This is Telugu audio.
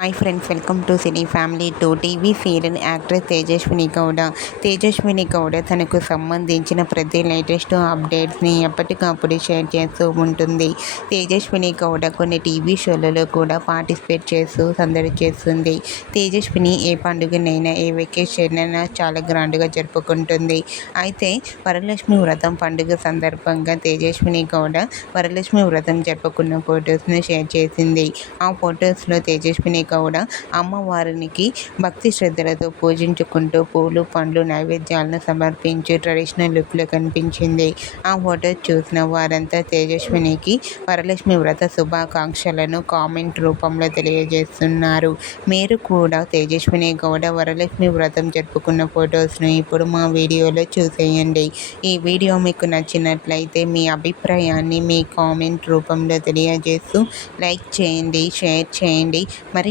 Hi friends welcome to cine family two TV serial actress Tejaswini Gowda Tejaswini Gowda తనకు సంబంధించిన ప్రతి లేటెస్ట్ అప్డేట్స్ని ఎప్పటికప్పుడు షేర్ చేస్తూ ఉంటుంది. తేజస్విని గౌడ కొన్ని టీవీ షోలలో కూడా పార్టిసిపేట్ చేస్తూ సందడి చేస్తుంది. తేజస్విని ఏ పండుగనైనా ఏ వెకేషన్ అయినా చాలా గ్రాండ్గా జరుపుకుంటుంది. అయితే వరలక్ష్మి వ్రతం పండుగ సందర్భంగా తేజస్విని గౌడ వరలక్ష్మి వ్రతం జరుపుకున్న ఫొటోస్ను షేర్ చేసింది. ఆ ఫొటోస్లో తేజస్విని గౌడ అమ్మవారికి భక్తి శ్రద్ధలతో పూజించుకుంటూ పూలు పండ్లు నైవేద్యాలను సమర్పించి ట్రెడిషనల్ లుక్లో కనిపించింది. ఆ ఫోటో చూసిన వారంతా తేజస్వినికి వరలక్ష్మి వ్రత శుభాకాంక్షలను కామెంట్ రూపంలో తెలియజేస్తున్నారు. మీరు కూడా తేజస్విని గౌడ వరలక్ష్మి వ్రతం జరుపుకున్న ఫొటోస్ను ఇప్పుడు మా వీడియోలో చూసేయండి. ఈ వీడియో మీకు నచ్చినట్లయితే మీ అభిప్రాయాన్ని మీ కామెంట్ రూపంలో తెలియజేస్తూ లైక్ చేయండి షేర్ చేయండి. మరి